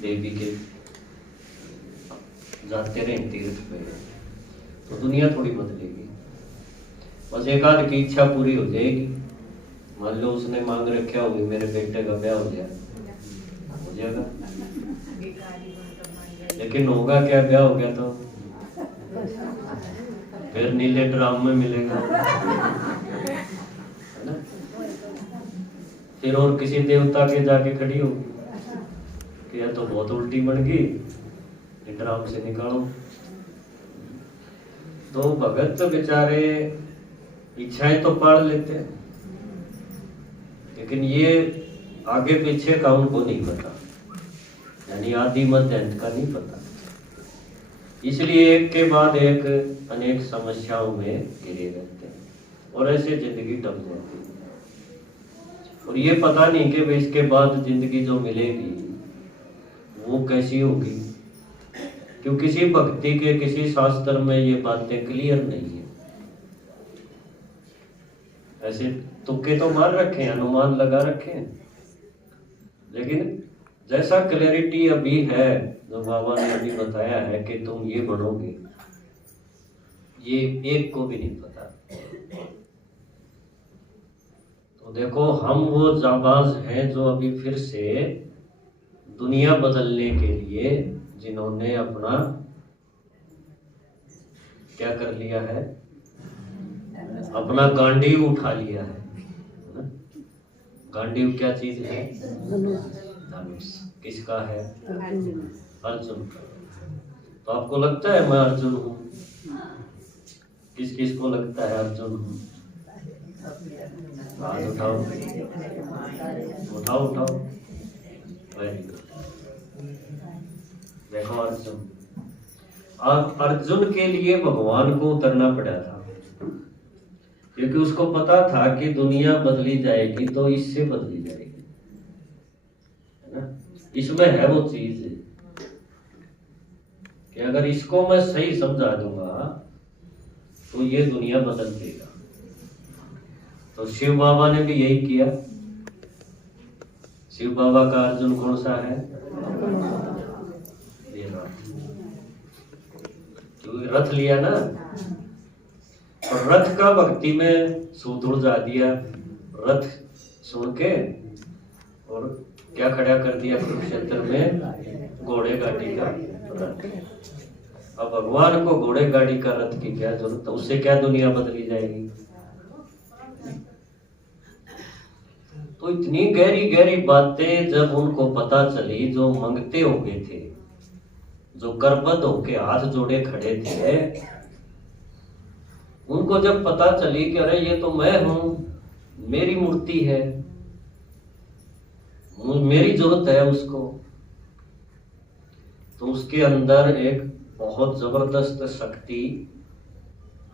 देवी के जाते रहे तीर्थ पे, तो दुनिया थोड़ी बदलेगी। बस एक आध की इच्छा पूरी हो जाएगी। मान लो उसने मांग रखा होगी मेरे बेटे का ब्याह हो जाएगा, लेकिन होगा क्या? ब्याह हो गया तो फिर नीले ड्राम में मिलेगा, है ना? फिर और किसी देवता के जाके खड़ी होगी कि यह तो बहुत उल्टी बन गई, ड्राम से निकालो। तो भगत बेचारे इच्छाएं तो पाल लेते हैं, लेकिन ये आगे पीछे का उनको नहीं पता, यानी आदि मध्य अंत का नहीं पता। इसलिए एक के बाद एक अनेक समस्याओं में घिरे रहते हैं और ऐसे जिंदगी टप जाती है। और ये पता नहीं कि इसके बाद जिंदगी जो मिलेगी वो कैसी होगी, क्यों किसी भक्ति के किसी शास्त्र में ये बातें क्लियर नहीं है। ऐसे तुक्के तो मार रखे हैं, अनुमान लगा रखे हैं, लेकिन जैसा क्लैरिटी अभी है जो बाबा ने अभी बताया है कि तुम ये बनोगे, ये एक को भी नहीं पता। तो देखो हम वो जाबाज हैं जो अभी फिर से दुनिया बदलने के लिए जिन्होंने अपना क्या कर लिया है, अपना गांडीव उठा लिया है। गांडीव क्या चीज है? धनुष। किसका है? अर्जुन का। तो आपको लगता है मैं अर्जुन हूं? किस किस को लगता है अर्जुन हूं? हाथ उठाओ उठाओ उठाओ। Very good. देखो अर्जुन, अब अर्जुन के लिए भगवान को उतरना पड़ा था, क्योंकि उसको पता था कि दुनिया बदली जाएगी तो इससे बदली जाएगी, है ना? इसमें है वो चीज कि अगर इसको मैं सही समझा दूंगा तो ये दुनिया बदल देगा। तो शिव बाबा ने भी यही किया। शिव बाबा का अर्जुन कौन सा है? ये रथ। क्योंकि रथ लिया ना, और रथ का भक्ति में सूत उड़ा दिया। रथ सुन के और क्या खड़ा कर दिया कुरुक्षेत्र में? घोड़े गाड़ी का रथ। अब भगवान को घोड़े गाड़ी का रथ की क्या जरूरत है? उससे क्या दुनिया बदली जाएगी? तो इतनी गहरी गहरी बातें जब उनको पता चली, जो मंगते हो गए थे, जो करबद्ध होके हाथ जोड़े खड़े थे, उनको जब पता चली कि अरे ये तो मैं हूं, मेरी मूर्ति है, मेरी जरूरत है उसको, तो उसके अंदर एक बहुत जबरदस्त शक्ति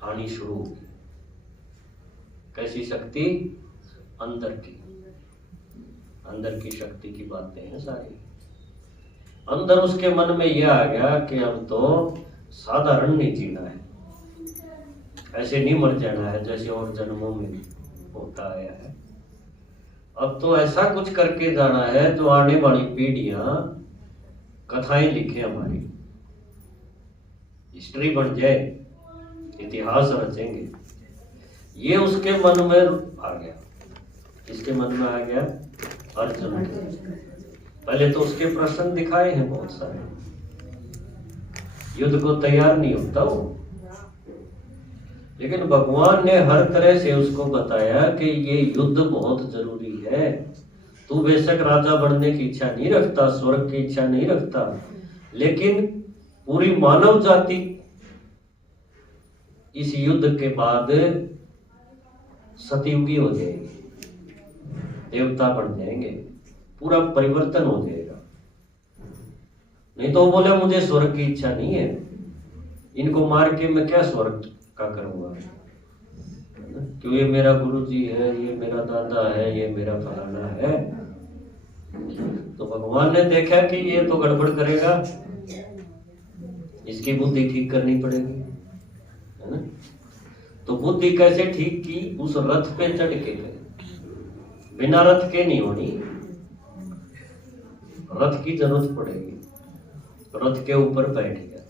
आनी शुरू हुई। कैसी शक्ति? अंदर की। अंदर की शक्ति की बातें हैं सारी। अंदर उसके मन में यह आ गया कि अब तो साधारण नहीं जीना है, ऐसे नहीं मर जाना है जैसे और जन्मों में होता आया है। अब तो ऐसा कुछ करके जाना है जो आने वाली पीढ़ियां कथाएं लिखे, हमारी हिस्ट्री बन जाए, इतिहास रचेंगे। ये उसके मन में आ गया। इसके मन में आ गया अर्जुन के। पहले तो उसके प्रश्न दिखाए हैं बहुत सारे, युद्ध को तैयार नहीं होता वो, लेकिन भगवान ने हर तरह से उसको बताया कि ये युद्ध बहुत जरूरी है। तू बेशक राजा बनने की इच्छा नहीं रखता, स्वर्ग की इच्छा नहीं रखता, लेकिन पूरी मानव जाति इस युद्ध के बाद सतयुगी हो जाएगी, देवता बन जाएंगे, पूरा परिवर्तन हो जाएगा। नहीं तो वो बोले मुझे स्वर्ग की इच्छा नहीं है, इनको मार के मैं क्या स्वर्ग का करूंगा, क्यों ये मेरा गुरुजी है, ये मेरा दादा है, ये मेरा फलाना है। तो भगवान ने देखा कि ये तो गड़बड़ करेगा, इसकी बुद्धि ठीक करनी पड़ेगी, है ना? तो बुद्धि कैसे ठीक की? उस रथ पे चढ़ के करे, बिना रथ के नहीं होनी। रथ की जरूरत पड़ेगी। रथ के ऊपर बैठ गया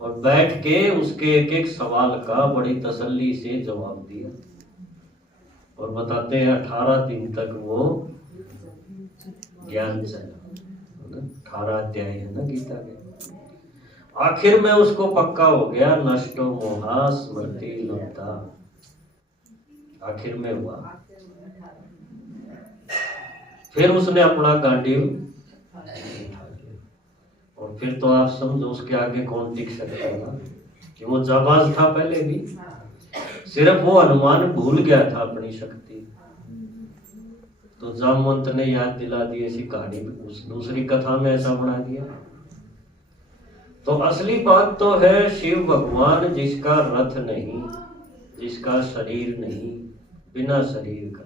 और बैठ के उसके एक एक सवाल का बड़ी तसल्ली से जवाब दिया। और बताते हैं 18 दिन तक वो ज्ञान चला। 18 अध्याय है ना गीता के। आखिर में उसको पक्का हो गया, नष्टो मोहा स्मृति लब्धा। आखिर में हुआ। फिर उसने अपना गांडीव और फिर तो आप समझो उसके आगे कौन टिक सकता था, कि वो जाबाज था पहले भी। सिर्फ वो हनुमान भूल गया था अपनी शक्ति, तो जामवंत ने याद दिला दी। ऐसी कहानी उस दूसरी कथा में ऐसा बना दिया। तो असली बात तो है शिव भगवान जिसका रथ नहीं, जिसका शरीर नहीं, बिना शरीर का,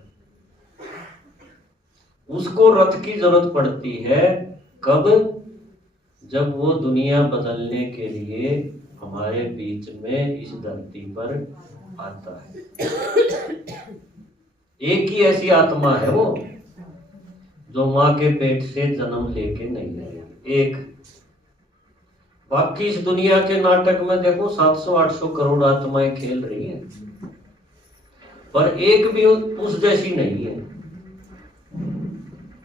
उसको रथ की जरूरत पड़ती है। कब? जब वो दुनिया बदलने के लिए हमारे बीच में इस धरती पर आता है। एक ही ऐसी आत्मा है वो जो मां के पेट से जन्म लेके नहीं आएगी। एक। बाकी इस दुनिया के नाटक में देखो 700-800 करोड़ आत्माएं खेल रही हैं, पर एक भी उस जैसी नहीं है।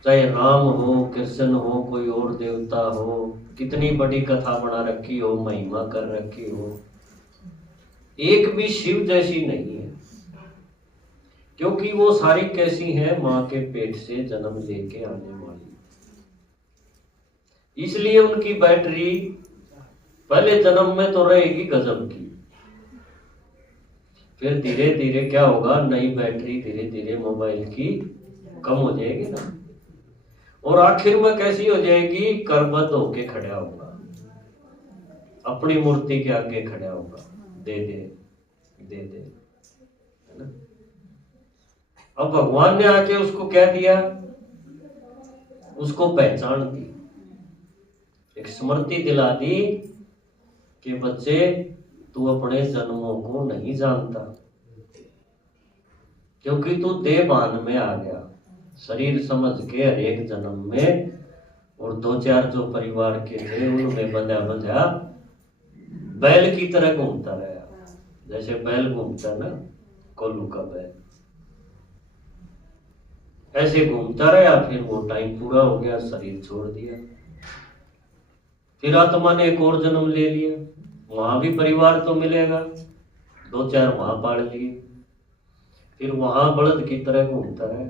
चाहे राम हो, कृष्ण हो, कोई और देवता हो, कितनी बड़ी कथा बना रखी हो, महिमा कर रखी हो, एक भी शिव जैसी नहीं है। क्योंकि वो सारी कैसी हैं? मां के पेट से जन्म लेके आने वाली। इसलिए उनकी बैटरी पहले जन्म में तो रहेगी गजब की, फिर धीरे धीरे क्या होगा, नई बैटरी धीरे धीरे मोबाइल की कम हो जाएगी ना, और आखिर में कैसी हो जाएगी, करबद्ध होके खड़ा होगा, अपनी मूर्ति के आगे खड़ा होगा, दे दे दे दे, है ना। अब भगवान ने आके उसको क्या दिया, उसको पहचान दी, एक स्मृति दिला दी कि बच्चे तू अपने जन्मों को नहीं जानता, क्योंकि तू देहभान में आ गया, शरीर समझ के हर एक जन्म में, और 2-4 जो परिवार के थे उनमें बंधा बंधा बैल की तरह घूमता रहा, जैसे बैल घूमता ना, कोल्लू का बैल, ऐसे घूमता रहा। फिर वो टाइम पूरा हो गया, शरीर छोड़ दिया। फिर आत्मा ने एक और जन्म ले लिया, वहां भी परिवार तो मिलेगा, 2-4 वहां पाल लिए, फिर वहां बलद की तरह घूमता रहा।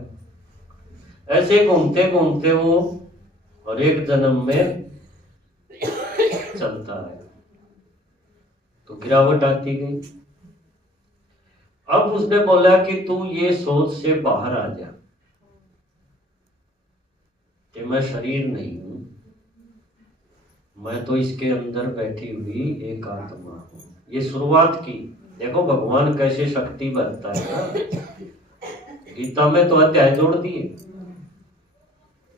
ऐसे घूमते घूमते वो और एक जन्म में चलता है, तो गिरावट आती गई। अब उसने बोला कि तू ये सोच से बाहर आ जा कि मैं शरीर नहीं हूं, मैं तो इसके अंदर बैठी हुई एक आत्मा हूं। ये शुरुआत की। देखो भगवान कैसे शक्ति भरता है ना, गीता में तो अध्याय जोड़ दिए,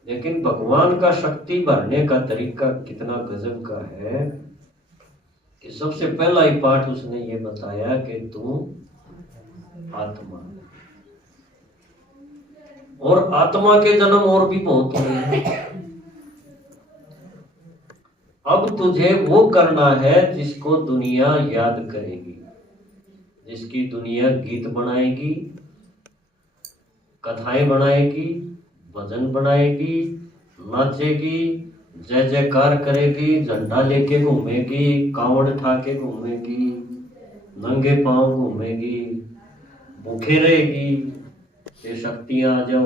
लेकिन भगवान का शक्ति भरने का तरीका कितना गजब का है कि सबसे पहला ही पाठ उसने ये बताया कि तू आत्मा, और आत्मा के जन्म और भी बहुत हुए हैं। अब तुझे वो करना है जिसको दुनिया याद करेगी, जिसकी दुनिया गीत बनाएगी, कथाएं बनाएगी, भजन बनाएगी, नाचेगी, जय जयकार करेगी, झंडा लेके घूमेगी, कांवड़ उठा के घूमेगी, नंगे पांव घूमेगी, भूखे रहेगी, ये शक्तियां आ जाओ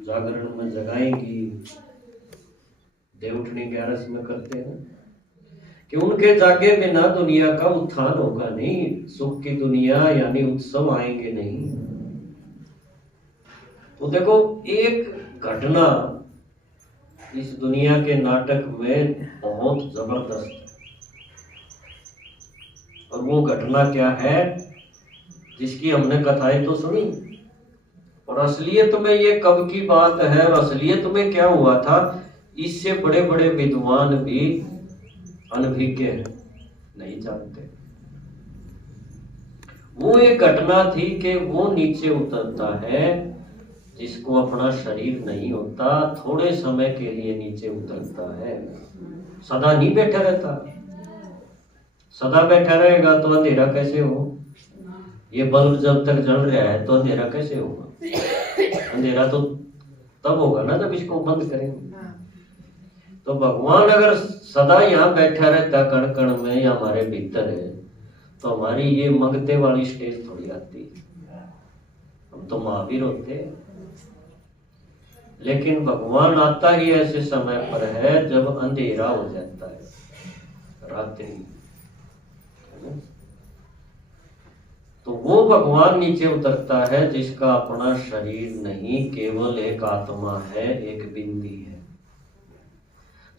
जागरण में जगाएंगी। देवउठनी 11 में करते हैं कि उनके जागे बिना दुनिया का उत्थान होगा नहीं, सुख की दुनिया यानी उत्सव आएंगे नहीं। तो देखो एक घटना इस दुनिया के नाटक में बहुत जबरदस्त है, और वो घटना क्या है जिसकी हमने कथाएं तो सुनी, और असलियत में ये कब की बात है, और असलियत में क्या हुआ था, इससे बड़े बड़े विद्वान भी अनभिज्ञ नहीं जानते। वो एक घटना थी कि वो नीचे उतरता है जिसको अपना शरीर नहीं होता थोड़े समय के लिए नीचे उतरता है, सदा नहीं बैठा रहता। सदा बैठा रहेगा तो अंधेरा कैसे हो? ये बल्ब जब तक जल रहा है तो अंधेरा कैसे होगा? अंधेरा तो तब होगा ना जब इसको बंद करेंगे। तो भगवान अगर सदा यहाँ बैठा रहता कण कण में या हमारे भीतर है तो हमारी ये मंगते वाली स्टेज थोड़ी आती। हम तो महावीर होते। लेकिन भगवान आता ही ऐसे समय पर है जब अंधेरा हो जाता है, रात्रि। तो वो भगवान नीचे उतरता है जिसका अपना शरीर नहीं, केवल एक आत्मा है, एक बिंदी है।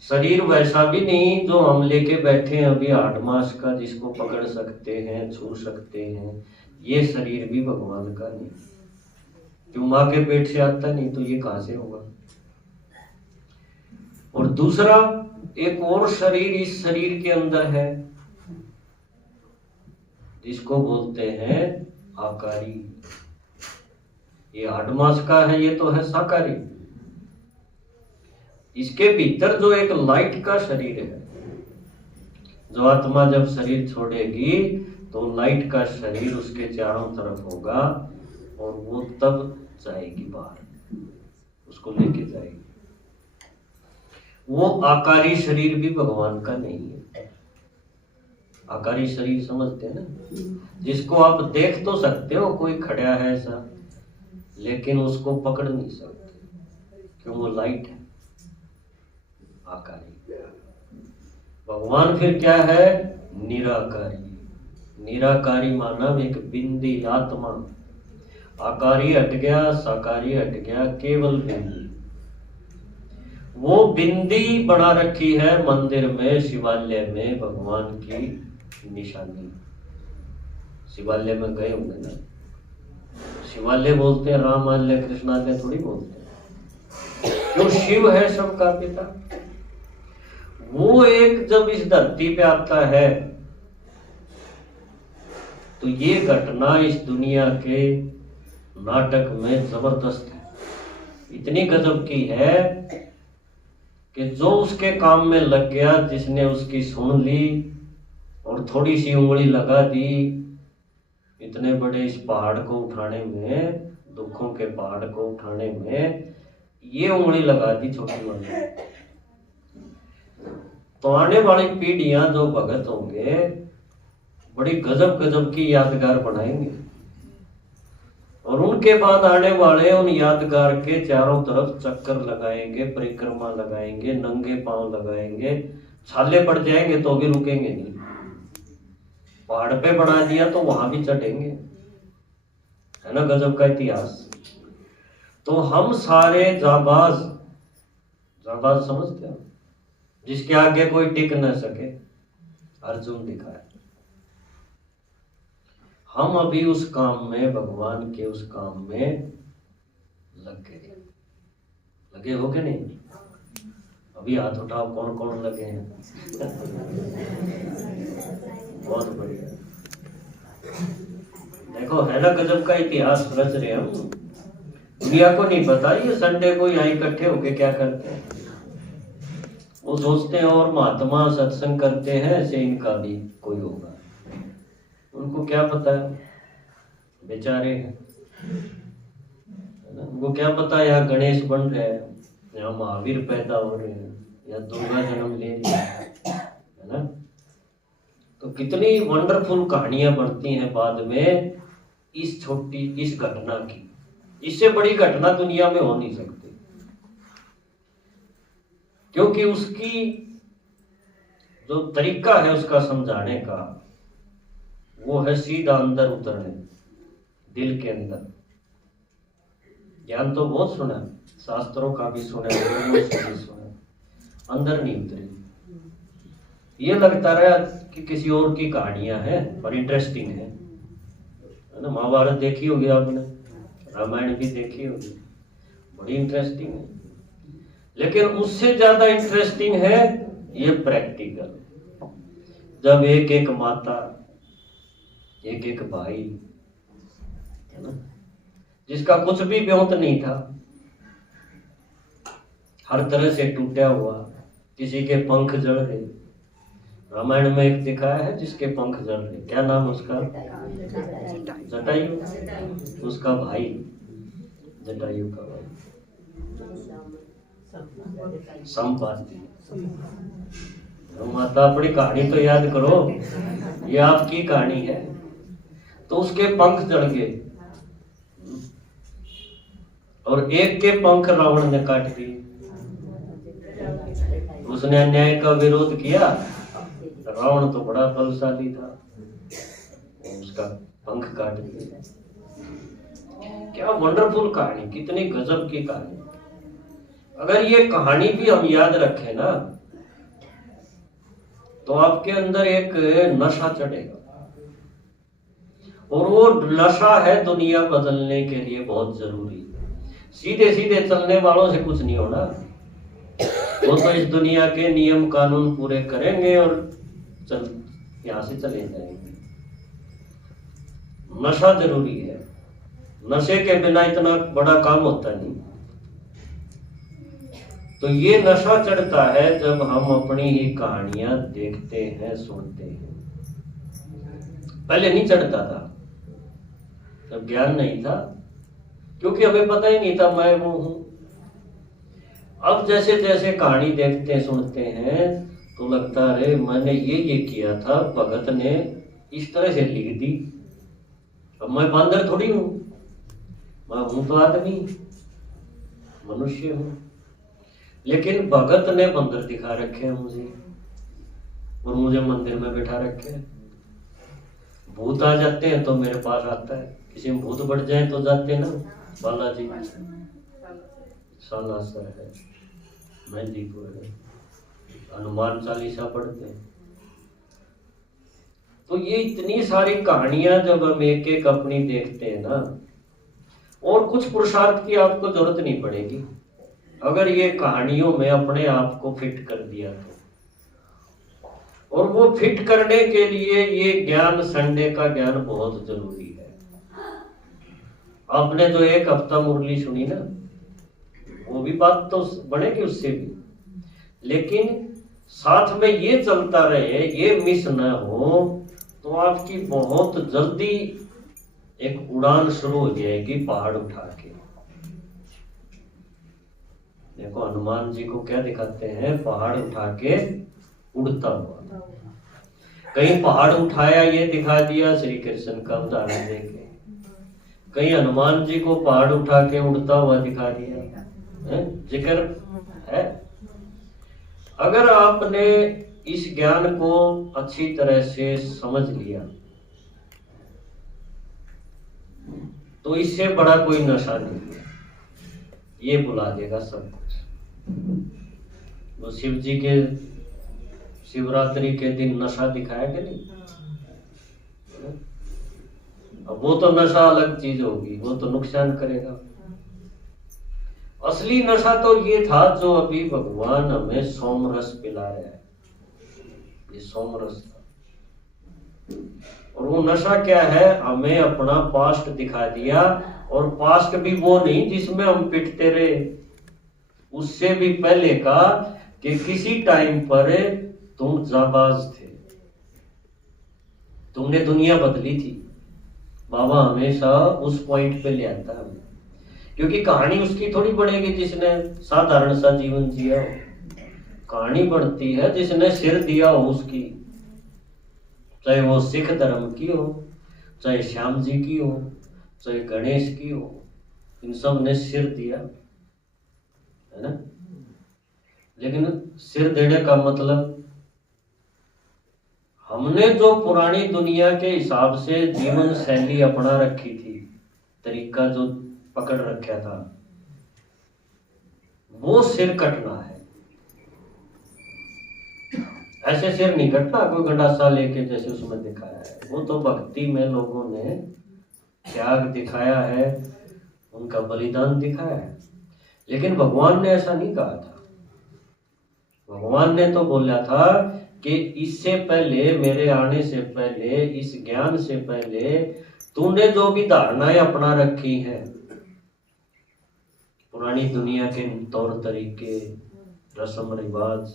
शरीर वैसा भी नहीं जो हम लेके बैठे हैं अभी 8 मास का, जिसको पकड़ सकते हैं, छू सकते हैं। ये शरीर भी भगवान का नहीं, क्यों? माँ के पेट से आता नहीं तो ये कहां से होगा? और दूसरा एक और शरीर इस शरीर के अंदर है जिसको बोलते हैं आकारी। ये 8 मास का है, ये तो है साकारी। इसके भीतर जो एक लाइट का शरीर है, जो आत्मा जब शरीर छोड़ेगी तो लाइट का शरीर उसके चारों तरफ होगा और वो तब जाएगी बाहर, उसको लेके जाएगी। वो आकारी शरीर भी भगवान का नहीं है। आकारी शरीर समझते हैं ना, जिसको आप देख तो सकते हो, कोई खड़ा है ऐसा, लेकिन उसको पकड़ नहीं सकते, क्यों? वो लाइट है, आकारी। भगवान फिर क्या है? निराकारी। निराकारी मानव एक बिंदी आत्मा। आकारी हट गया, साकारी हट गया, केवल बिंदी। वो बिंदी बना रखी है मंदिर में, शिवालय में भगवान की निशानी। शिवालय में गए होंगे ना? शिवालय बोलते हैं रामालय कृष्णालय थोड़ी बोलते हैं, क्यों? शिव है सबका पिता। वो एक जब इस धरती पे आता है तो ये घटना इस दुनिया के नाटक में जबरदस्त है, इतनी गजब की है कि जो उसके काम में लग गया, जिसने उसकी सुन ली और थोड़ी सी उंगली लगा दी, इतने बड़े इस पहाड़ को उठाने में, दुखों के पहाड़ को उठाने में ये उंगली लगा दी छोटी वाली, तो आने वाली पीढ़ियां जो भगत होंगे बड़ी गजब गजब की यादगार बनाएंगे। और उनके बाद आने वाले उन यादगार के चारों तरफ चक्कर लगाएंगे, परिक्रमा लगाएंगे, नंगे पांव लगाएंगे, छाले पड़ जाएंगे तो भी रुकेंगे नहीं। पहाड़ पे बना दिया तो वहां भी चढ़ेंगे, है ना? गजब का इतिहास। तो हम सारे जाबाज, जाबाज समझते हो, जिसके आगे कोई टिक न सके, अर्जुन दिखाया। हम अभी उस काम में, भगवान के उस काम में लगे हो के नहीं? अभी हाथ उठाओ, कौन कौन लगे हैं? बहुत बढ़िया। देखो, है ना गजब का इतिहास रच रहे हम। दुनिया को नहीं पता ये संडे को यहाँ इकट्ठे होके क्या करते हैं। वो सोचते हैं और महात्मा सत्संग करते हैं, ऐसे इनका भी कोई होगा। उनको क्या पता है, बेचारे हैं, उनको क्या पता यहाँ गणेश बन रहे हैं, यहाँ महावीर पैदा हो रहे हैं, या दुर्गा जन्म ले रही है ना? तो कितनी वंडरफुल कहानियां बनती हैं बाद में इस छोटी इस घटना की। इससे बड़ी घटना दुनिया में हो नहीं सकती, क्योंकि उसकी जो तरीका है उसका समझाने का, वो है सीधा अंदर उतरने, दिल के अंदर। ज्ञान तो बहुत सुना, शास्त्रों का भी सुना, लोगों से भी सुना, अंदर नहीं उतरी। ये लगता रहा कि किसी और की कहानियां हैं, पर इंटरेस्टिंग है ना? महाभारत देखी होगी आपने, रामायण भी देखी होगी, बड़ी इंटरेस्टिंग है। लेकिन उससे ज्यादा इंटरेस्टिंग है ये प्रैक्टिकल, जब एक एक माता, एक एक भाई, है ना, जिसका कुछ भी ब्योंत नहीं था, हर तरह से टूटा हुआ, किसी के पंख जड़ गए। रामायण में एक दिखाया है जिसके पंख जड़ गए, क्या नाम उसका? जटायु। उसका भाई, जटायु का भाई संपाति। तो माता अपनी कहानी तो याद करो, ये आपकी कहानी है। तो उसके पंख जड़ गए और एक के पंख रावण ने काट दिए। उसने अन्याय का विरोध किया। रावण तो बड़ा बलशाली था, उसका पंख काट दिए। क्या वंडरफुल कहानी, कितनी गजब की कहानी। अगर ये कहानी भी हम याद रखें ना, तो आपके अंदर एक नशा चढ़ेगा, और वो नशा है दुनिया बदलने के लिए बहुत जरूरी। सीधे सीधे चलने वालों से कुछ नहीं होना, वो तो इस दुनिया के नियम कानून पूरे करेंगे और यहां से चले जाएंगे। नशा जरूरी है, नशे के बिना इतना बड़ा काम होता नहीं। तो ये नशा चढ़ता है जब हम अपनी ही कहानियां देखते हैं, सुनते हैं। पहले नहीं चढ़ता था, तब ज्ञान नहीं था, क्योंकि हमें पता ही नहीं था मैं वो हूं। अब जैसे जैसे कहानी देखते सुनते हैं तो लगता है मैंने ये किया था, भगत ने इस तरह से लिख दी। अब मैं बंदर थोड़ी हूं, मैं हूं तो आदमी, मनुष्य हूं। लेकिन भगत ने बंदर दिखा रखे हैं मुझे, और मुझे मंदिर में बैठा रखे हैं। भूत आ जाते हैं तो मेरे पास आता है, किसी में भूत बढ़ जाए तो जाते ना बालाजी, सालासर है, मेहंदीपुर है, हनुमान चालीसा पढ़ते हैं। तो ये इतनी सारी कहानियां जब हम एक एक अपनी देखते हैं ना, और कुछ पुरुषार्थ की आपको जरूरत नहीं पड़ेगी अगर ये कहानियों में अपने आप को फिट कर दिया तो। और वो फिट करने के लिए ये ज्ञान, संडे का ज्ञान बहुत जरूरी है। आपने जो एक हफ्ता मुरली सुनी ना, वो भी बात तो बनेगी उससे भी, लेकिन साथ में ये चलता रहे, ये मिस न हो, तो आपकी बहुत जल्दी एक उड़ान शुरू हो जाएगी पहाड़ उठा के। देखो हनुमान जी को क्या दिखाते हैं, पहाड़ उठा के उड़ता हुआ। कहीं पहाड़ उठाया ये दिखा दिया श्री कृष्ण का उदाहरण देके, कहीं हनुमान जी को पहाड़ उठा के उड़ता हुआ दिखा दिया, जिक्र है। अगर आपने इस ज्ञान को अच्छी तरह से समझ लिया तो इससे बड़ा कोई नशा नहीं है, ये बुला देगा सब कुछ। वो शिव जी के शिवरात्रि के दिन नशा दिखाया कि नहीं, अब वो तो नशा अलग चीज होगी, वो तो नुकसान करेगा। असली नशा तो ये था जो अभी भगवान हमें सोमरस पिला रहा है, ये सोमरस था। और वो नशा क्या है, हमें अपना पास्ट दिखा दिया, और पास्ट भी वो नहीं जिसमें हम पिटते रहे, उससे भी पहले का कि किसी टाइम पर तुम जाबाज थे, तुमने दुनिया बदली थी। बाबा हमेशा उस पॉइंट पे ले आता है, क्योंकि कहानी उसकी थोड़ी बढ़ेगी जिसने साधारण सा जीवन जिया हो। कहानी बढ़ती है जिसने सिर दिया हो उसकी, चाहे वो सिख धर्म की हो, चाहे श्याम जी की हो, चाहे गणेश की हो, इन सब ने सिर दिया है ना। लेकिन सिर देने का मतलब हमने जो पुरानी दुनिया के हिसाब से जीवन शैली अपना रखी थी, तरीका जो पकड़ रखा था, वो सिर कटना है। ऐसे सिर नहीं कटना कोई गंडासा लेके जैसे उसमें दिखाया है, वो तो भक्ति में लोगों ने त्याग दिखाया है, उनका बलिदान दिखाया है। लेकिन भगवान ने ऐसा नहीं कहा था। भगवान ने तो बोला था कि इससे पहले, मेरे आने से पहले, इस ज्ञान से पहले तूने जो भी धारणाएं अपना रखी हैं पुरानी दुनिया के तौर तरीके, रस्म रिवाज,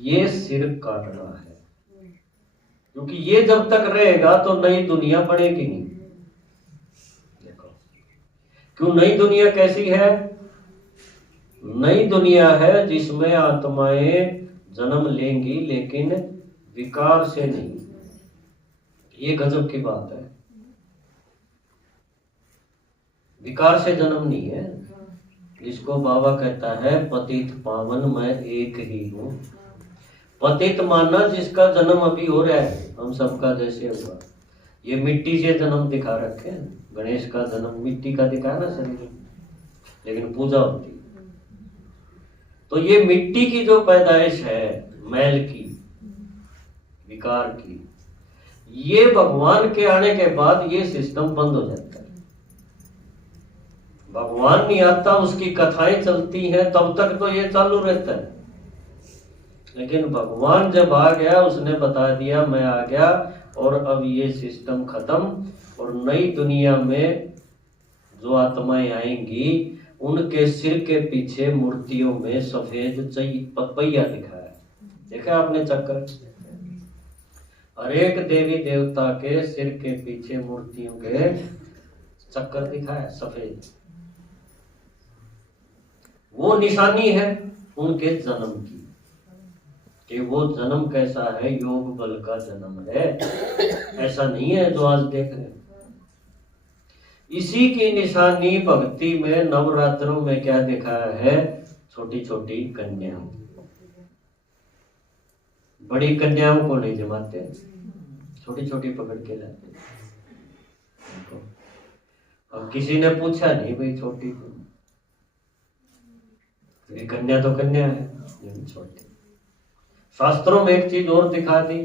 ये सिर काटना है, क्योंकि ये जब तक रहेगा तो नई दुनिया बनेगी नहीं। देखो क्यों, नई दुनिया कैसी है? नई दुनिया है जिसमें आत्माएं जन्म लेंगी, लेकिन विकार से नहीं। ये गजब की बात है, विकार से जन्म नहीं है। जिसको बाबा कहता है पतित पावन मैं एक ही हूं। पतित माना जिसका जन्म अभी हो रहा है, हम सबका जैसे हुआ। ये मिट्टी से जन्म दिखा रखे हैं, गणेश का जन्म मिट्टी का दिखाया ना शरीर, लेकिन पूजा होती है। तो ये मिट्टी की जो पैदाइश है, मैल की, विकार की, ये भगवान के आने के बाद ये सिस्टम बंद हो जाता है। भगवान नहीं आता, उसकी कथाएं चलती हैं, तब तक तो ये चालू रहता है। लेकिन भगवान जब आ गया, उसने बता दिया मैं आ गया, और अब ये सिस्टम खत्म। और नई दुनिया में जो आत्माएं आएंगी, उनके सिर के पीछे मूर्तियों में सफेद पहिया दिखा है। देखा आपने चक्कर? हर एक देवी देवता के सिर के पीछे मूर्तियों के चक्कर दिखा है सफेद। वो निशानी है उनके जन्म की, कि वो जन्म कैसा है, योग बल का जन्म है। ऐसा नहीं है जो आज देख रहे हैं। इसी की निशानी भक्ति में नवरात्रों में क्या दिखाया है? छोटी छोटी कन्या। बड़ी कन्याओं को नहीं जमाते, छोटी छोटी पकड़ के लाते। अब किसी ने पूछा नहीं भाई छोटी को, कन्या तो कन्या है, लेकिन छोटी। शास्त्रों में एक चीज और दिखा दी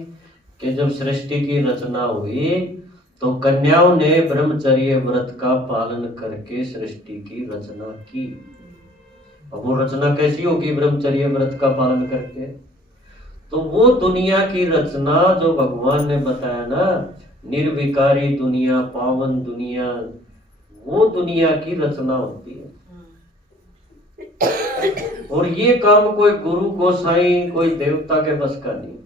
कि जब सृष्टि की रचना हुई तो कन्याओं ने ब्रह्मचर्य व्रत का पालन करके सृष्टि की रचना की। अब वो रचना कैसी होगी ब्रह्मचर्य व्रत का पालन करके? तो वो दुनिया की रचना जो भगवान ने बताया ना, निर्विकारी दुनिया, पावन दुनिया, वो दुनिया की रचना होती है। और ये काम कोई गुरु गोसाई, कोई देवता के बस का नहीं।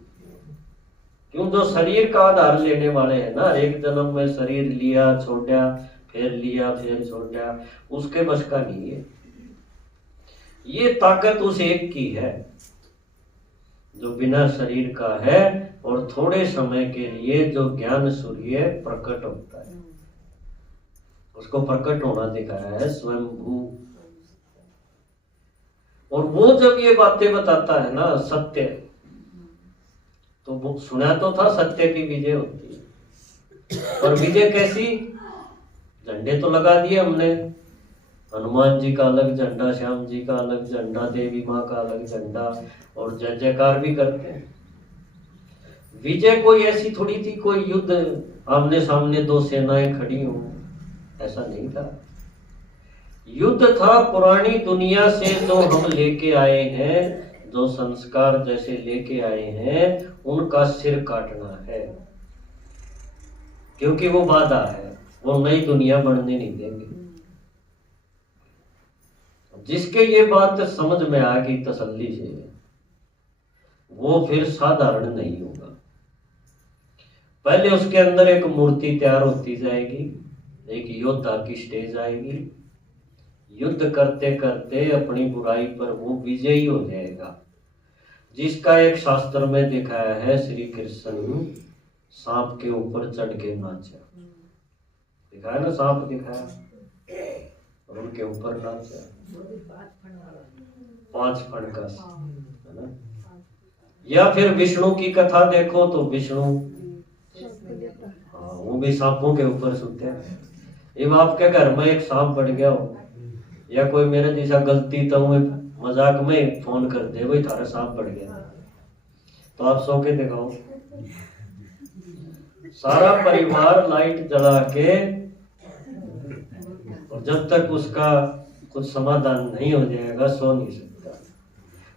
क्यों? जो शरीर का आधार लेने वाले हैं ना, एक जन्म में शरीर लिया, छोड़ा, फिर लिया, फिर छोड़ा, उसके बस का नहीं है। ये ताकत उस एक की है जो बिना शरीर का है, और थोड़े समय के लिए जो ज्ञान सूर्य प्रकट होता है, उसको प्रकट होना दिखाया है स्वयंभू। और वो जब ये बातें बताता है ना, सत्य, तो वो सुना तो था सत्य की विजय होती है। और विजय कैसी? झंडे तो लगा दिए हमने, हनुमान जी का अलग झंडा, श्याम जी का अलग झंडा, देवी माँ का अलग झंडा, और जय जयकार भी करते हैं। विजय कोई ऐसी थोड़ी थी, कोई युद्ध आमने सामने दो सेनाएं खड़ी हो, ऐसा नहीं था। युद्ध था पुरानी दुनिया से जो हम लेके आए हैं, जो संस्कार जैसे लेके आए हैं, उनका सिर काटना है। क्योंकि वो वादा है, वो नई दुनिया बनने नहीं देंगे। जिसके ये बात समझ में आ गई तसल्ली से, वो फिर साधारण नहीं होगा। पहले उसके अंदर एक मूर्ति तैयार होती जाएगी, एक योद्धा की स्टेज आएगी। युद्ध करते करते अपनी बुराई पर वो विजयी हो जाएगा, जिसका एक शास्त्र में दिखाया है श्री कृष्ण सांप के ऊपर चढ़ के नाचा। दिखाया ना, सांप दिखाया और उनके ऊपर नाचा, 5 फण का, है ना। या फिर विष्णु की कथा देखो तो विष्णु, हाँ, वो भी सांपों के ऊपर सोते हैं। अब आपके घर में एक सांप बढ़ गया हो, या कोई मेरे जैसा गलती तो मजाक में फोन कर दे भाई थारा सांप बढ़ गया, तो आप सो के दिखाओ। सारा परिवार लाइट जला के, और जब तक उसका कुछ समाधान नहीं हो जाएगा सो नहीं सकता।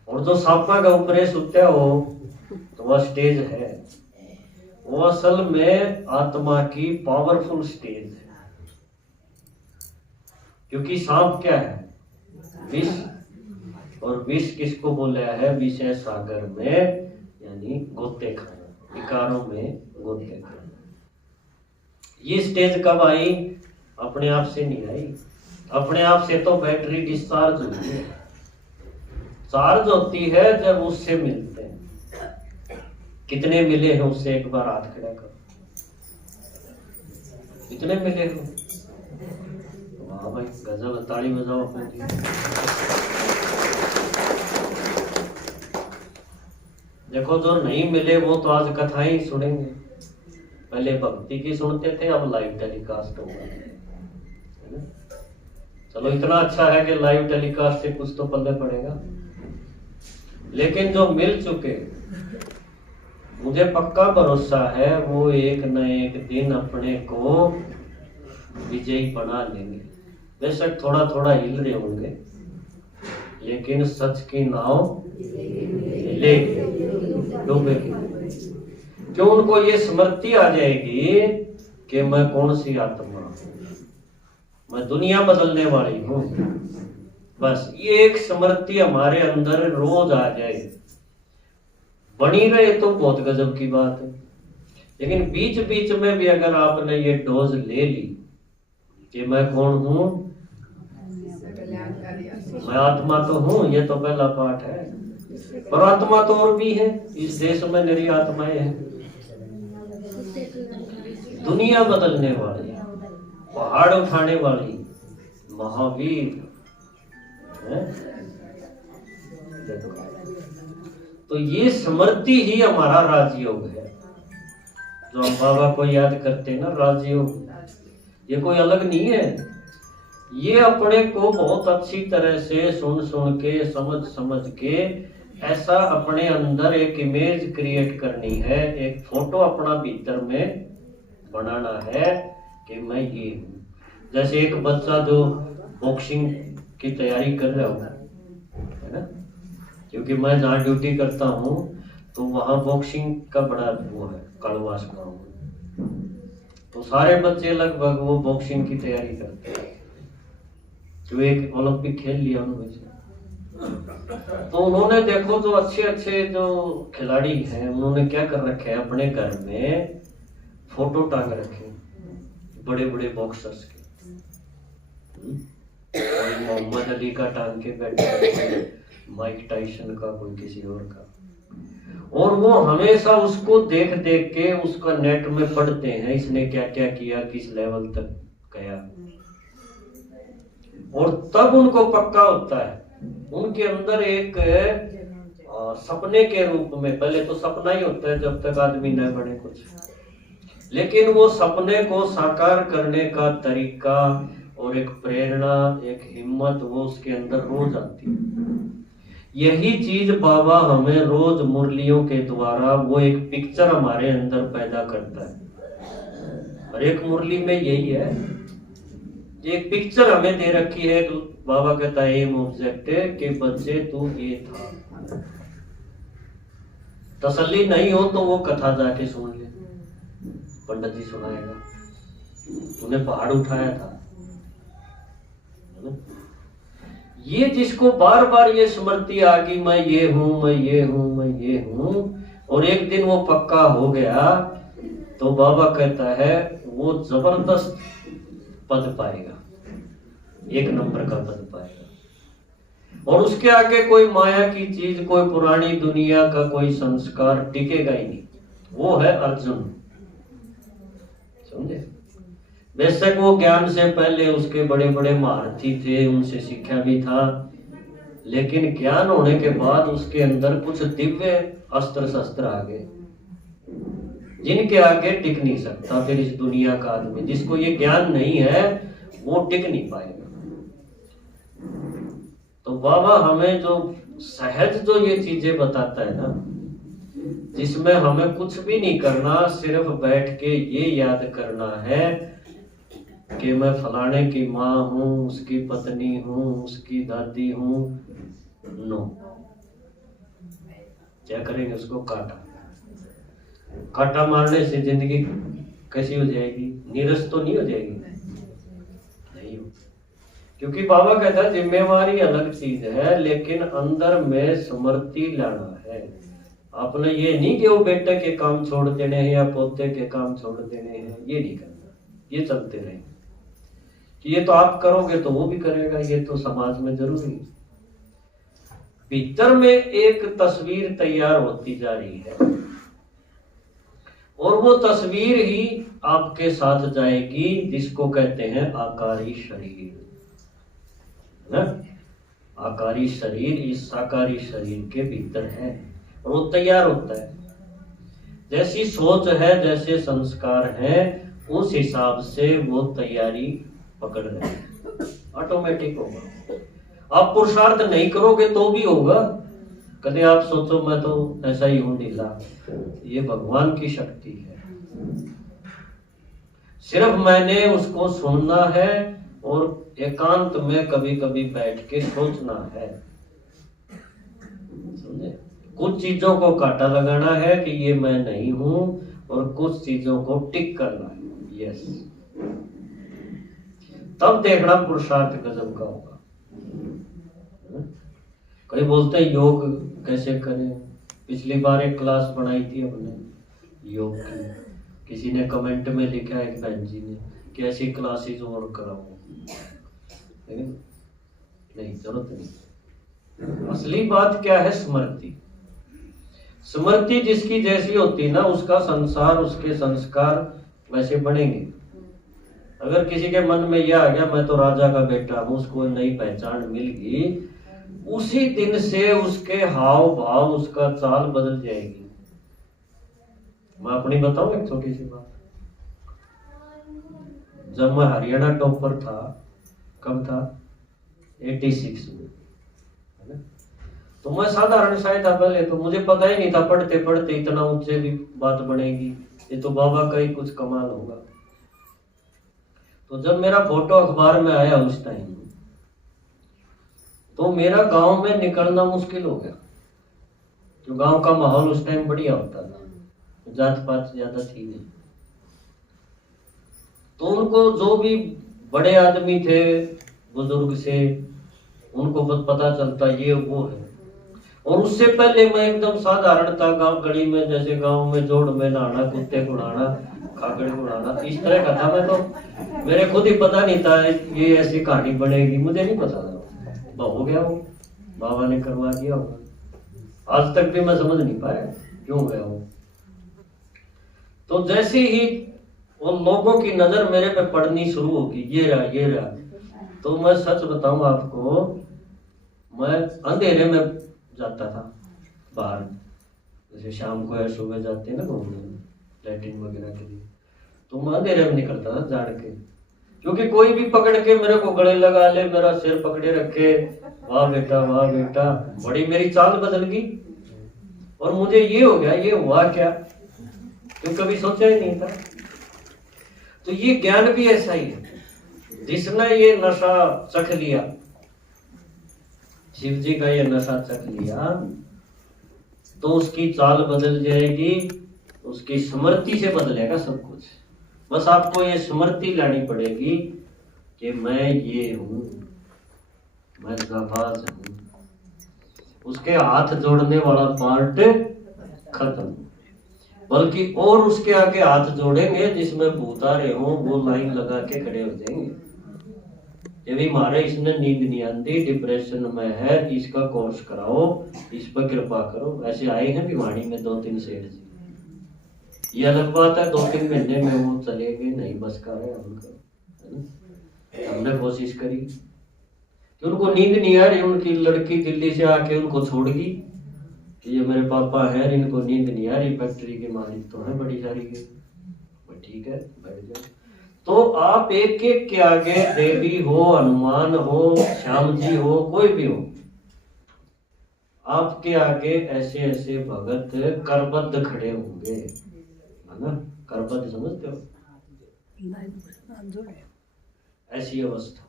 और जो सांपा का ऊपर सुत्या हो तो वह स्टेज है, वो असल में आत्मा की पावरफुल स्टेज है। क्योंकि सांप क्या है? विष। और विष किसको बोला है? विषय सागर में, यानी गोते खाना, विकारों में गोते खाना। ये स्टेज कब आई? अपने आप से नहीं आई। अपने आप से तो बैटरी डिस्चार्ज होती है, चार्ज होती है जब उससे मिलते हैं। कितने मिले हैं उससे? एक बार हाथ खड़ा करो। कितने मिले हो? वाह भाई, गजब, ताली बजाओ अपने लिए। देखो, जो नहीं मिले वो तो आज कथाएं ही सुनेंगे। पहले भक्ति की सुनते थे, अब लाइव टेलीकास्ट होगा, है ना? चलो, इतना अच्छा है कि लाइव टेलीकास्ट से कुछ तो पल्ले पड़ेगा। लेकिन जो मिल चुके, मुझे पक्का भरोसा है वो एक न एक दिन अपने को विजयी बना लेंगे। बेशक थोड़ा थोड़ा हिल रहे होंगे, लेकिन सच की नाव हिलेगी, डूबेगी। क्यों? उनको ये स्मृति आ जाएगी कि मैं कौन सी आत्मा हूं, मैं दुनिया बदलने वाली हूं। बस ये एक स्मृति हमारे अंदर रोज आ जाए, बनी रहे तो बहुत गजब की बात है। लेकिन बीच बीच में भी अगर आपने ये डोज ले ली कि मैं कौन हूं, मैं आत्मा तो हूं, ये तो पहला पाठ है। पर आत्मा तो और भी है, इस देश में मेरी आत्माएं हैं, दुनिया बदलने वाली, पहाड़ उठाने वाली, महावीर है। तो ये स्मृति ही हमारा राजयोग है, जो हम बाबा को याद करते हैं ना, राजयोग। ये कोई अलग नहीं है, ये अपने को बहुत अच्छी तरह से सुन सुन के, समझ समझ के, ऐसा अपने अंदर एक इमेज क्रिएट करनी है, एक फोटो अपना भीतर में बनाना है कि मैं ये हूँ। जैसे एक बच्चा जो बॉक्सिंग की तैयारी कर रहा हो, है ना, क्योंकि मैं जहाँ ड्यूटी करता हूँ तो वहाँ बॉक्सिंग का बड़ा वो है, कड़वास गाँव में, तो सारे बच्चे लगभग वो बॉक्सिंग की तैयारी करते हैं। जो एक ओलंपिक खेल लिया उन्होंने से, तो उन्होंने देखो जो अच्छे अच्छे जो खिलाड़ी हैं, उन्होंने क्या कर रखे हैं, अपने घर में फोटो टांग रखे बड़े बड़े बॉक्सर्स के। कोई मोहम्मद अली का टांग के बैठे, माइक टाइसन का, कोई किसी और का। और वो हमेशा उसको देख देख के उसका नेट में पढ़ते हैं, इसने क्या क्या किया, किस लेवल तक गया। और तब उनको पक्का होता है, उनके अंदर एक सपने के रूप में, पहले तो सपना ही होता है जब तक आदमी न बने कुछ, लेकिन वो सपने को साकार करने का तरीका और एक प्रेरणा, एक हिम्मत वो उसके अंदर रोज आती है। यही चीज बाबा हमें रोज मुरलियों के द्वारा वो एक पिक्चर हमारे अंदर पैदा करता है। हर एक मुरली में यही है, एक पिक्चर हमें दे रखी है। तो बाबा कहता है एम ऑब्जेक्ट कि बच्चे तू ये था। तसल्ली नहीं हो तो वो कथा जाके सुन ले, पंडित जी सुनाएगा, तूने पहाड़ उठाया था। ये जिसको बार बार ये स्मृति आ गई, मैं ये हूं, मैं ये हूं, मैं ये हूं, और एक दिन वो पक्का हो गया, तो बाबा कहता है वो जबरदस्त पद पाएगा, एक नंबर का पद पाएगा। और उसके आगे कोई माया की चीज, कोई पुरानी दुनिया का कोई संस्कार टिकेगा ही नहीं। वो है अर्जुन, समझे? बेशक वो ज्ञान से पहले उसके बड़े बड़े महारथी थे, उनसे सीखा भी था, लेकिन ज्ञान होने के बाद उसके अंदर कुछ दिव्य अस्त्र शस्त्र आ गए, जिनके आगे टिक नहीं सकता फिर इस दुनिया का आदमी। जिसको ये ज्ञान नहीं है वो टिक नहीं पाएगा। तो बाबा हमें जो सहज जो ये चीजें बताता है ना, जिसमें हमें कुछ भी नहीं करना, सिर्फ बैठ के ये याद करना है कि मैं फलाने की माँ हूँ, उसकी पत्नी हूँ, उसकी दादी हूँ। नो, क्या करेंगे? उसको काटा मारने से जिंदगी कैसी हो जाएगी? नीरस तो नहीं हो जाएगी? नहीं हो। क्योंकि बाबा कहता है जिम्मेवारी अलग चीज है, लेकिन अंदर में स्मृति लाना है। आपने ये नहीं कि वो बेटे के काम छोड़ देने हैं या पोते के काम छोड़ देने हैं, ये नहीं करना। ये चलते रहेंगे कि ये तो आप करोगे तो वो भी करेगा, ये तो समाज में जरूरी है। भीतर में एक तस्वीर तैयार होती जा रही है और वो तस्वीर ही आपके साथ जाएगी, जिसको कहते हैं आकारी शरीर, है ना? आकारी शरीर इस साकारी शरीर के भीतर है और वो तैयार होता है। जैसी सोच है, जैसे संस्कार है, उस हिसाब से वो तैयारी पकड़ रहे हैं, ऑटोमेटिक होगा। आप पुरुषार्थ नहीं करोगे तो भी होगा। कभी आप सोचो मैं तो ऐसा ही हूं ढीला, ये भगवान की शक्ति है। सिर्फ मैंने उसको सुनना है और एकांत में कभी कभी बैठ के सोचना है, समझे? कुछ चीजों को काटा लगाना है कि ये मैं नहीं हूं, और कुछ चीजों को टिक करना है, यस। तब देखना पुरुषार्थ गजब का होगा। कई बोलते हैं योग कैसे करें। पिछली बार एक क्लास बनाई थी हमने योग की, किसी ने कमेंट में लिखा एक बहन जी ने कि ऐसी क्लासेस और कराओ, लेकिन नहीं, जरूरत नहीं। असली बात क्या है? स्मृति। स्मृति जिसकी जैसी होती ना, उसका संसार, उसके संस्कार वैसे बनेंगे। अगर किसी के मन में यह आ गया मैं तो राजा का बेटा हूं, उसको नई पहचान मिल गई, उसी दिन से उसके हाव भाव, उसका चाल बदल जाएगी। मैं अपनी बताऊं एक छोटी सी बात। जब मैं हरियाणा टॉपर था, कब था? 86 में, है ना? तो मैं साधारण शायद था पहले, तो मुझे पता ही नहीं था पढ़ते पढ़ते इतना ऊंचे भी बात बनेगी, ये तो बाबा का ही कुछ कमाल होगा। तो जब मेरा फोटो अखबार में आया उस टाइम, तो मेरा गांव में निकलना मुश्किल हो गया। तो गांव का माहौल उस टाइम बढ़िया होता था, जात पात ज्यादा थी नहीं। तो उनको जो भी बड़े आदमी थे, बुजुर्ग से, उनको बस पता चलता ये वो है। और उससे पहले मैं एकदम साधारण था, गांव गली में, जैसे गांव में जोड़ में नहाना, कुत्ते को उड़ाना, खाकड़े को उड़ाना, इस तरह का था मैं। तो मेरे खुद ही पता नहीं था ये ऐसी कहानी बनेगी, मुझे नहीं पता था। हो गया वो, बाबा ने करवा दिया होगा। आज तक भी मैं समझ नहीं पाया क्यों गया वो। तो जैसे ही वो लोगों की नजर मेरे पे पड़नी शुरू होगी, ये रहा ये रहा, तो मैं सच बताऊं आपको, मैं अंधेरे में जाता था बाहर, जैसे शाम को या सुबह जाते हैं ना घूमने लैट्रिन वगैरह के लिए, तो मैं अंधेरे में निकलता था जाड़ के। क्योंकि कोई भी पकड़ के मेरे को गले लगा ले, मेरा सिर पकड़े रखे, वाह बेटा वाह बेटा, बड़ी मेरी चाल बदल गई। और मुझे ये हो गया, ये हुआ क्या, क्यों कभी सोचा ही नहीं था। तो ये ज्ञान भी ऐसा ही है। जिसने ये नशा चख लिया, शिव जी का ये नशा चख लिया, तो उसकी चाल बदल जाएगी, उसकी स्मृति से बदलेगा सब कुछ। बस आपको ये स्मृति लानी पड़ेगी कि मैं ये हूं, मैं जाबाज हूं। उसके हाथ जोड़ने वाला पार्ट खत्म, बल्कि और उसके आगे हाथ जोड़ेंगे जिसमें भूत आ रहे हो, वो लाइन लगा के खड़े हो जाएंगे। ये भी मारे, इसने नींद नहीं आती, डिप्रेशन में है, इसका कोर्स कराओ, इस पर कृपा करो। ऐसे आए हैं भिवानी में 2-3 सेठ जी। ये अलग बात है 2-3 महीने में वो चले गए, नहीं बस का है उनका, है ना? हमने कोशिश करी कि उनको नींद नहीं आ रही, उनकी लड़की दिल्ली से आके उनको छोड़ गई कि ये मेरे पापा हैं, इनको नींद नहीं आ रही, फैक्ट्री के मालिक तो हैं बड़ी सारी के। ठीक है, बैठ जाओ। तो आप एक एक के आगे, देवी हो, हनुमान हो, श्याम जी हो, कोई भी हो, आपके आगे ऐसे ऐसे भगत करबद्ध खड़े होंगे, है ना? करबद्ध समझते हो? ऐसी अवस्था।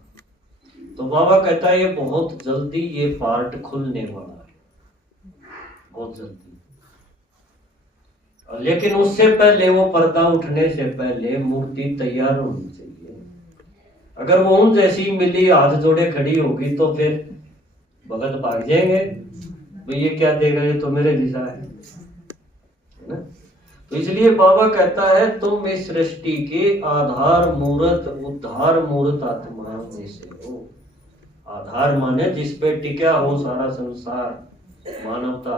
तो बाबा कहता है ये बहुत जल्दी ये पार्ट खुलने वाला है, बहुत जल्दी। लेकिन उससे पहले, वो पर्दा उठने से पहले मूर्ति तैयार होनी चाहिए। अगर वो उन जैसी मिली हाथ जोड़े खड़ी होगी तो फिर भगत भाग जाएंगे, भाई ये क्या देगा, ये तो मेरे जैसा है ना। तो इसलिए बाबा कहता है तुम इस सृष्टि के आधार मूर्त उद्धार मूर्त आत्मा में से हो। आधार माने जिस पे टिका हो सारा संसार मानवता,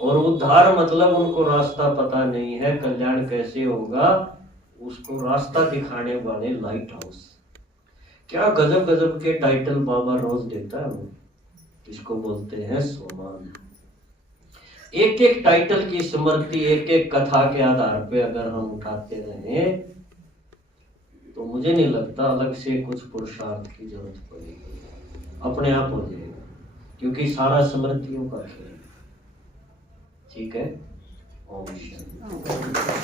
और उद्धार मतलब उनको रास्ता पता नहीं है, कल्याण कैसे होगा उसको रास्ता दिखाने वाले लाइट हाउस। क्या गजब गजब के टाइटल बाबा रोज देता है वो, इसको बोलते हैं सोमान। एक एक टाइटल की स्मृति एक एक कथा के आधार पे अगर हम उठाते रहे तो मुझे नहीं लगता अलग से कुछ पुरुषार्थ की जरूरत पड़ेगी, अपने आप हो जाएगा, क्योंकि सारा स्मृतियों का खेल। ठीक है, ओम शांति।